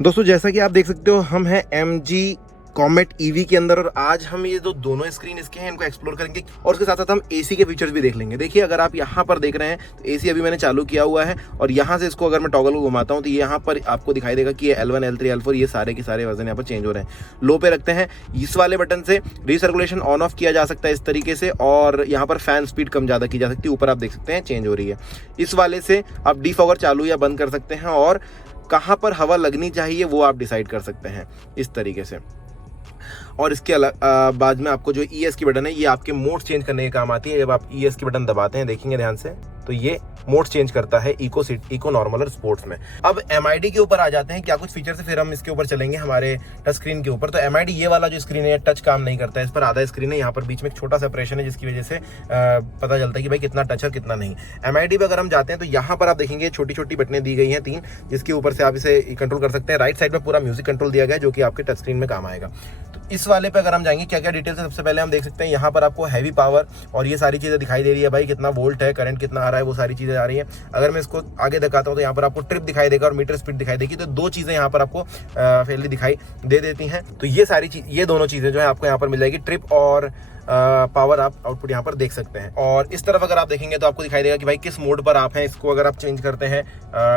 दोस्तों जैसा कि आप देख सकते हो हम हैं MG कॉमेट EV के अंदर और आज हम ये जो दोनों स्क्रीन इसके हैं इनको एक्सप्लोर करेंगे और उसके साथ साथ हम AC के फीचर्स भी देख लेंगे। देखिए अगर आप यहाँ पर देख रहे हैं तो AC अभी मैंने चालू किया हुआ है और यहाँ से इसको अगर मैं टॉगल को घुमाता हूँ तो यहाँ पर आपको दिखाई देगा कि ये L1 L3 L4 ये सारे के सारे वर्जन यहाँ पर चेंज हो रहे हैं। लो पे रखते हैं, इस वाले बटन से रिसर्कुलेशन ऑन ऑफ किया जा सकता है इस तरीके से और यहाँ पर फैन स्पीड कम ज़्यादा की जा सकती है। ऊपर आप देख सकते हैं चेंज हो रही है। इस वाले से आप डीफॉगर चालू या बंद कर सकते हैं और कहाँ पर हवा लगनी चाहिए वो आप डिसाइड कर सकते हैं इस तरीके से। और इसके बाद में आपको जो ES की बटन है ये आपके मोड चेंज करने के काम आती है। जब आप ES की बटन दबाते हैं देखेंगे ध्यान से तो ये मोड चेंज करता है इको नॉर्मल और स्पोर्ट्स में। अब MID के ऊपर आ जाते हैं, क्या कुछ फीचर से फिर हम इसके ऊपर चलेंगे हमारे टच स्क्रीन के ऊपर। तो MID ये वाला जो स्क्रीन है टच काम नहीं करता है, इस पर आधा स्क्रीन है, यहाँ पर बीच में एक छोटा सेपरेशन है जिसकी वजह से पता चलता है कि भाई कितना टच है कितना नहीं। MID पे अगर हम जाते हैं तो यहाँ पर आप देखेंगे छोटी छोटी बटनें दी गई हैं 3, जिसके ऊपर से आप इसे कंट्रोल कर सकते हैं। राइट साइड में पूरा म्यूजिक कंट्रोल दिया गया है जो कि आपके टच स्क्रीन में काम आएगा। तो इस वाले पे अगर हम जाएंगे क्या क्या डिटेल्स है सबसे पहले हम देख सकते हैं। यहाँ पर आपको हैवी पावर और ये सारी चीजें दिखाई दे रही है, भाई कितना वोल्ट है, करंट कितना आ रहा है, वो सारी चीजें आ रही है। अगर मैं इसको आगे दिखाता हूँ तो यहाँ पर आपको ट्रिप दिखाई देगा और मीटर स्पीड दिखाई देगी। तो दो चीजें यहाँ पर आपको फेयरली दिखाई दे देती हैं। तो ये सारी चीज, ये दोनों चीजें जो है आपको यहाँ पर मिल जाएगी, ट्रिप और पावर आप आउटपुट यहाँ पर देख सकते हैं। और इस तरफ अगर आप देखेंगे तो आपको दिखाई देगा कि भाई किस मोड पर आप हैं। इसको अगर आप चेंज करते हैं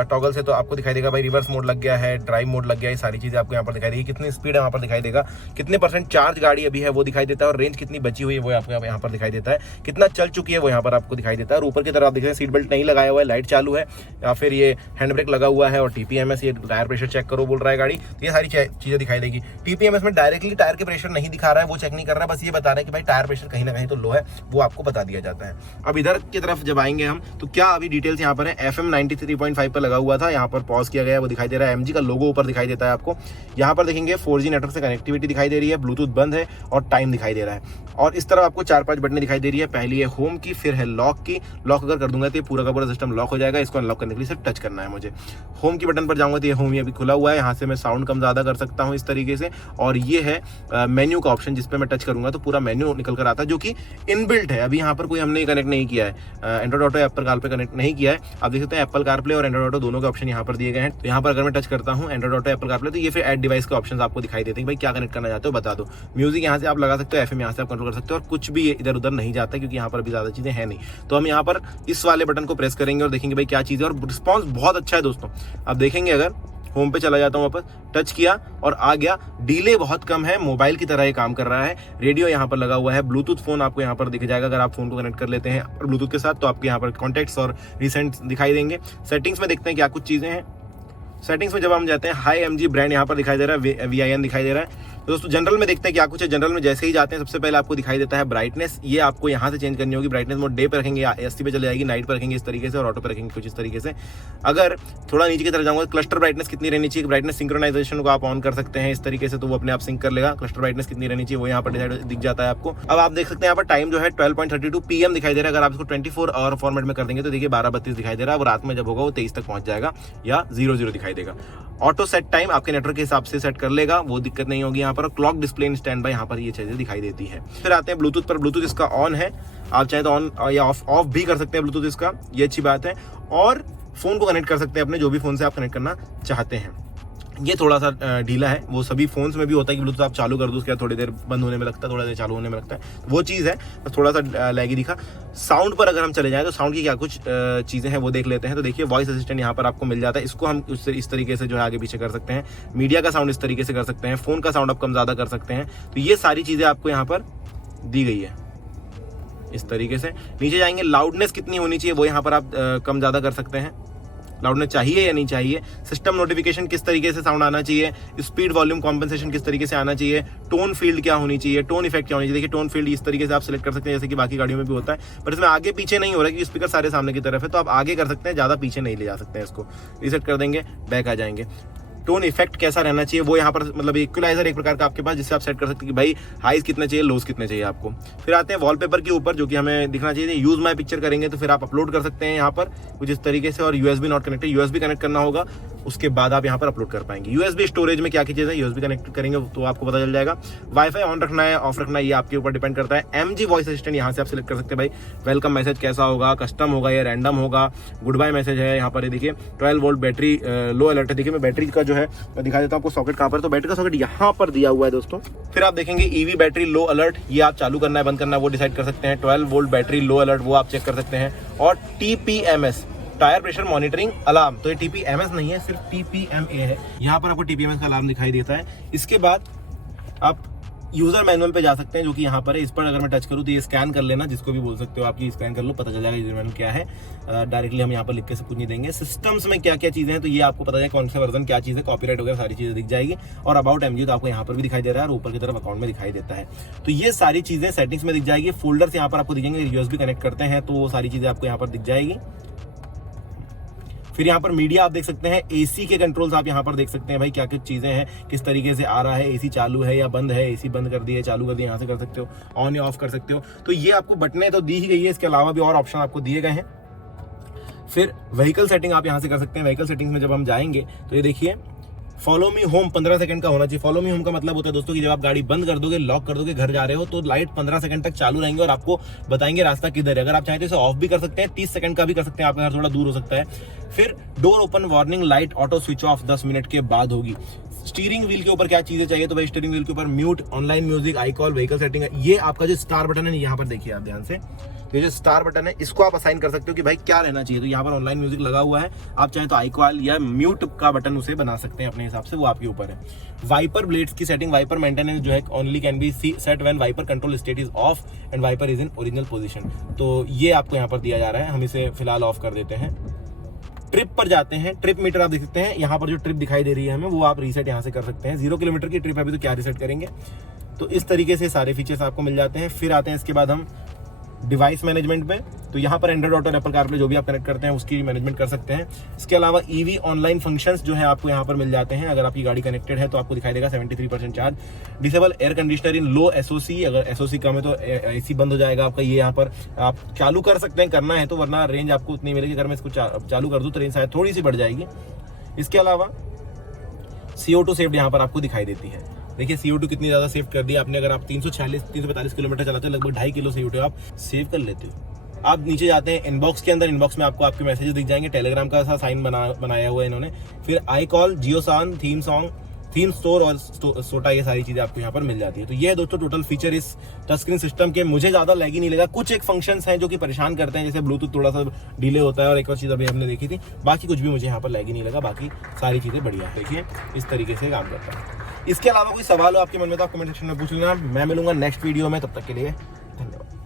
टॉगल से तो आपको दिखाई देगा भाई रिवर्स मोड लग गया है, ड्राइव मोड लग गया है, ये सारी चीजें आपको यहाँ पर दिखाई देगी। कितनी स्पीड है वहाँ पर दिखाई देगा, कितने % चार्ज गाड़ी अभी है वो दिखाई देता है और रेंज कितनी बची हुई है वो आपको यहाँ पर दिखाई देता है, कितना चल चुकी है वो यहाँ पर आपको दिखाई देता है। और ऊपर की तरफ आप देख रहे हैं सीट बेल्ट नहीं लगाया हुआ है, लाइट चालू है या फिर ये हैंड ब्रेक लगा हुआ है और TPMS ये टायर प्रेशर चेक करो बोल रहा है गाड़ी। तो ये सारी चीजें दिखाई देगी। TPMS में डायरेक्टली टायर के प्रेशर नहीं दिखा रहा है, वो चेक नहीं कर रहा है, बस ये बता रहा है कि भाई टायर प्रेशर कहीं ना कहीं तो लो है, वो आपको बता दिया जाता है। अब इधर की तरफ जब आएंगे हम तो क्या अभी डिटेल्स यहाँ पर है। FM 93.5 पर लगा हुआ था, यहाँ पर पॉज किया गया है वो दिखाई दे रहा है। MG का लोगो ऊपर दिखाई देता है आपको। यहाँ पर देखेंगे 4G नेटवर्क से कनेक्टिविटी दिखाई दे रही है, ब्लूटूथ बंद है और टाइम दिखाई दे रहा है। और इस तरफ आपको 4-5 बटनें दिखाई दे रही है। पहली है होम की, फिर है लॉक की। लॉक अगर कर दूंगा तो ये पूरा का पूरा सिस्टम लॉक हो जाएगा। इसको अनलॉक करने के लिए सिर्फ टच करना है मुझे। होम की बटन पर जाऊंगा तो ये होम अभी खुला हुआ है, यहाँ से मैं साउंड कम ज्यादा कर सकता हूँ इस तरीके से। और ये है मेन्यू का ऑप्शन, जिसपे मैं टच करूंगा तो पूरा मेन्यू निकल कर आता है जो कि इनबिल्ट है। अभी यहाँ पर कोई हमने कनेक्ट नहीं किया है, एंड्रॉइड ऑटो एप्पल कार पे कनेक्ट नहीं किया है। आप देख सकते हैं एप्पल कारप्ले और एंड्रॉइड ऑटो दोनों के ऑप्शन यहाँ पर दिए गए हैं। तो यहाँ पर अगर मैं टच करता हूँ एंड्रॉइड ऑटो एप्पल कारप्ले तो ये फिर ऐड डिवाइस के ऑप्शन आपको दिखाई देते हैं, भाई क्या कनेक्ट करना चाहते हो बता दो। म्यूजिक यहाँ से आप लगा सकते हो, FM यहाँ से आप कंट्रोल कर सकते हो और कुछ भी इधर उधर नहीं जाता क्योंकि यहाँ पर अभी ज्यादा चीजें हैं नहीं। तो हम यहाँ पर इस वाले बटन को प्रेस करेंगे और देखेंगे भाई क्या चीज है। और रिस्पॉन्स बहुत अच्छा है दोस्तों। आप देखेंगे अगर होम पे चला जाता हूँ वापस, टच किया और आ गया, डिले बहुत कम है, मोबाइल की तरह ये काम कर रहा है। रेडियो यहाँ पर लगा हुआ है, ब्लूटूथ फोन आपको यहाँ पर दिख जाएगा अगर आप फोन को कनेक्ट कर लेते हैं ब्लूटूथ के साथ तो आपके यहाँ पर कॉन्टेक्ट्स और रिसेंट दिखाई देंगे। सेटिंग्स में देखते हैं क्या कुछ चीजें हैं। सेटिंग्स में जब हम जाते हैं हाई MG ब्रांड यहाँ पर दिखाई दे रहा है, VIN दिखाई दे रहा है। तो दोस्तों जनरल में देखते हैं क्या कुछ है। जनरल में जैसे ही जाते हैं सबसे पहले आपको दिखाई देता है ब्राइटनेस, ये आपको यहाँ से चेंज करनी होगी। ब्राइटनेस मोड डे पे रखेंगे, SC पे चले जाएगी, नाइट पर रखेंगे इस तरीके से और ऑटो पे रखेंगे कुछ इस तरीके से। अगर थोड़ा नीचे की तरफ जाऊंगा क्लस्टर ब्राइटनेस कितनी रहनी चाहिए, ब्राइटनेस सिंक्रोनाइजेशन को आप ऑन कर सकते हैं इस तरीके से, तो वो अपने आप सिंक कर लेगा। क्लस्टर ब्राइटनेस कितनी रहनी चाहिए वो यहाँ पर दिख जाता है आपको। अब आप देख सकते हैं यहाँ पर टाइम जो है 12:32 PM दिखाई दे रहा है। अगर आप इसको 24 आवर फॉर्मेट में कर देंगे तो देखिए 12:32 दिखाई दे रहा है। अब रात में जब होगा वो 23 तक पहुंच जाएगा या 00 दिखाई देगा। ऑटो सेट टाइम आपके नेटवर्क के हिसाब से सेट कर लेगा, वो दिक्कत नहीं होगी यहाँ पर। Clock display in stand by यहाँ पर ये चीजें दिखाई देती है। फिर आते हैं ब्लूटूथ पर। ब्लूटूथ इसका ऑन है, आप चाहे तो ऑन या ऑफ भी कर सकते हैं ब्लूटूथ इसका, ये अच्छी बात है। और फोन को कनेक्ट कर सकते हैं अपने जो भी फोन से आप कनेक्ट करना चाहते हैं। ये थोड़ा सा ढीला है, वो सभी फोन्स में भी होता है कि ब्लूटूथ आप चालू कर दो उसके बाद थोड़ी देर बंद होने में लगता है, थोड़ा देर चालू होने में लगता है, वो चीज़ है, बस थोड़ा सा लैगी दिखा। साउंड पर अगर हम चले जाएं तो साउंड की क्या कुछ चीज़ें हैं वो देख लेते हैं। तो देखिए वॉइस असिस्टेंट यहाँ पर आपको मिल जाता है, इसको हम इस तरीके से जो है आगे पीछे कर सकते हैं। मीडिया का साउंड इस तरीके से कर सकते हैं, फोन का साउंड आप कम ज़्यादा कर सकते हैं। तो ये सारी चीज़ें आपको यहाँ पर दी गई है इस तरीके से। नीचे जाएंगे, लाउडनेस कितनी होनी चाहिए वो यहाँ पर आप कम ज़्यादा कर सकते हैं, लाउडनेस चाहिए या नहीं चाहिए। सिस्टम नोटिफिकेशन किस तरीके से साउंड आना चाहिए, स्पीड वॉल्यूम कॉम्पेंसेशन किस तरीके से आना चाहिए, टोन फील्ड क्या होनी चाहिए, टोन इफेक्ट क्या होनी चाहिए। देखिए टोन फील्ड इस तरीके से आप सिलेक्ट कर सकते हैं जैसे कि बाकी गाड़ियों में भी होता है, पर इसमें आगे पीछे नहीं हो रहा है क्योंकि स्पीकर सारे सामने की तरफ है, तो आप आगे कर सकते हैं, ज़्यादा पीछे नहीं ले जा सकते हैं। इसको रीसेट कर देंगे, बैक आ जाएंगे। टोन इफेक्ट कैसा रहना चाहिए वो यहाँ पर मतलब इक्वलाइजर एक प्रकार का आपके पास, जिससे आप सेट कर सकते हैं कि भाई हाइज कितने चाहिए, लोज कितने चाहिए आपको। फिर आते हैं वॉलपेपर के ऊपर जो कि हमें दिखना चाहिए। यूज माई पिक्चर करेंगे तो फिर आप अपलोड कर सकते हैं यहाँ पर कुछ इस तरीके से। और USB not connected, USB connect करना होगा उसके बाद आप यहाँ पर अपलोड कर पाएंगे। यूएसबी स्टोरेज में क्या क्या चीज़ है, यूएसबी कनेक्ट करेंगे तो आपको पता चल जाएगा। वाईफाई ऑन रखना है ऑफ रखना है ये आपके ऊपर डिपेंड करता है। एमजी वॉइस असिस्टेंट यहाँ से आप सिलेक्ट कर सकते हैं भाई, वेलकम मैसेज कैसा होगा, कस्टम होगा या रैंडम होगा, गुड बाय मैसेज है यहाँ पर। ये देखिए 12 वोल्ट बैटरी लो अलर्ट है। देखिए मैं बैटरी का जो है मैं दिखा देता हूँ आपको सॉकेट कहाँ पर, तो बैटरी का सॉकेट यहाँ पर दिया हुआ है दोस्तों। फिर आप देखेंगे ईवी बैटरी लो अलर्ट, ये आप चालू करना है बंद करना है वो डिसाइड कर सकते हैं। 12 वोल्ट बैटरी लो अलर्ट वो आप चेक कर सकते हैं। और TPMS tyre pressure monitoring alarm, तो ये TPMS नहीं है, सिर्फ TPMA है। यहाँ पर आपको TPMS का अलार्म दिखाई देता है। इसके बाद आप यूजर मैनुअल पे जा सकते हैं जो कि यहाँ पर है। इस पर अगर मैं टच करूँ तो ये स्कैन कर लेना, जिसको भी बोल सकते हो आप, ये स्कैन कर लो पता चल जाएगा यूजर मैनुअल क्या है। डायरेक्टली हम यहाँ पर लिख के सब कुछ नहीं देंगे। सिस्टम्स में क्या क्या चीजें हैं तो ये आपको पता है कौन सा वर्जन क्या चीज़ है, कॉपीराइट वगैरह सारी चीजें दिख जाएगी। और अबाउट MG तो आपको यहाँ पर भी दिखाई दे रहा है और ऊपर की तरफ अकाउंट में दिखाई देता है। तो ये सारी चीजें सेटिंग्स में दिख जाएगी। फोल्डर्स यहाँ पर आपको दिखेंगे, USB कनेक्ट करते हैं तो वो सारी चीजें आपको यहाँ पर दिख जाएगी। फिर यहाँ पर मीडिया आप देख सकते हैं, AC के कंट्रोल्स आप यहाँ पर देख सकते हैं भाई, क्या कुछ चीजें हैं, किस तरीके से आ रहा है, AC चालू है या बंद है, AC बंद कर दिया चालू कर दिया, यहाँ से कर सकते हो, ऑन या ऑफ कर सकते हो। तो ये आपको बटनें तो दी ही गई है, इसके अलावा भी और ऑप्शन आपको दिए गए हैं। फिर व्हीकल सेटिंग आप यहाँ से कर सकते हैं। व्हीकल सेटिंग्स में जब हम जाएंगे तो ये देखिए फॉलो मी होम 15 सेकंड का होना चाहिए। फॉलो मी होम का मतलब होता है दोस्तों कि जब आप गाड़ी बंद कर दोगे, लॉक कर दोगे, घर जा रहे हो तो लाइट 15 सेकंड तक चालू रहेंगे और आपको बताएंगे रास्ता किधर है। अगर आप चाहें तो इसे ऑफ भी कर सकते हैं, 30 सेकंड का भी कर सकते हैं, आपका घर थोड़ा दूर हो सकता है। फिर door open warning light auto switch off 10 minute के बाद होगी। स्टीयरिंग व्हील के ऊपर क्या चीजें चाहिए तो भाई स्टीयरिंग व्हील के ऊपर mute, online music, I call, vehicle setting है। ये आपका जो स्टार बटन है यहाँ पर देखिए आप ध्यान से, ये जो स्टार बटन है इसको आप असाइन कर सकते हो कि भाई क्या रहना चाहिए। तो यहाँ पर ऑनलाइन म्यूजिक लगा हुआ है, आप चाहे तो आई कॉल या म्यूट का बटन उसे बना सकते हैं अपने हिसाब से, वो आपके ऊपर है। वाइपर ब्लेड्स की सेटिंग, वाइपर मेंटेनेंस जो है only can be set when wiper control state is off and wiper is in original position. तो ये आपको यहाँ पर दिया जा रहा है, हम इसे फिलहाल ऑफ कर देते हैं। ट्रिप पर जाते हैं, ट्रिप मीटर आप देख सकते हैं, यहाँ पर जो ट्रिप दिखाई दे रही है हमें वो आप रीसेट यहाँ से कर सकते हैं। 0 किलोमीटर की ट्रिप है अभी तो क्या रीसेट करेंगे। तो इस तरीके से सारे फीचर्स आपको मिल जाते हैं। फिर आते हैं इसके बाद हम डिवाइस मैनेजमेंट में, तो यहाँ पर एंड्रॉइड ऑटो, एप्पल कारप्ले जो भी आप कनेक्ट करते हैं उसकी मैनेजमेंट कर सकते हैं। इसके अलावा EV ऑनलाइन फंक्शंस जो है आपको यहाँ पर मिल जाते हैं। अगर आपकी गाड़ी कनेक्टेड है तो आपको दिखाई देगा 73% चार्ज। डिसेबल एयर कंडीशनर इन लो SOC, अगर SOC कम है तो AC बंद हो जाएगा आपका। ये यहाँ पर आप चालू कर सकते हैं, करना है तो, वरना रेंज आपको उतनी मिलेगी। अगर मैं इसको चालू कर दूँ तो रेंज शायद थोड़ी सी बढ़ जाएगी। इसके अलावा CO2 सेव्ड यहाँ पर आपको दिखाई देती है। देखिए CO2 कितनी ज़्यादा सेव कर दिया आपने। अगर आप 345 किलोमीटर चलाते हो, लगभग 2.5 किलो CO2 आप सेव कर लेते हो। आप नीचे जाते हैं इनबॉक्स के अंदर, इनबॉक्स में आपको आपके मैसेजेस दिख जाएंगे, टेलीग्राम का सा साइन बनाया हुआ है इन्होंने। फिर I call, Jio Sawan, theme song, theme store और सोटा, ये सारी चीजें आपको यहाँ पर मिल जाती है। तो ये है दोस्तों टोटल फीचर इस टच स्क्रीन सिस्टम के। मुझे ज्यादा लैगी नहीं लगा। कुछ एक फंक्शंस हैं जो कि परेशान करते हैं, जैसे ब्लूटूथ थोड़ा सा डिले होता है और एक और चीज अभी हमने देखी थी, बाकी कुछ भी मुझे यहाँ पर लैगी नहीं लगा, बाकी सारी चीजें बढ़िया। देखिए इस तरीके से काम करता है। इसके अलावा कोई सवाल हो आपके मन में तो आप कमेंट सेक्शन में पूछ लेना। मैं मिलूंगा नेक्स्ट वीडियो में, तब तक के लिए धन्यवाद।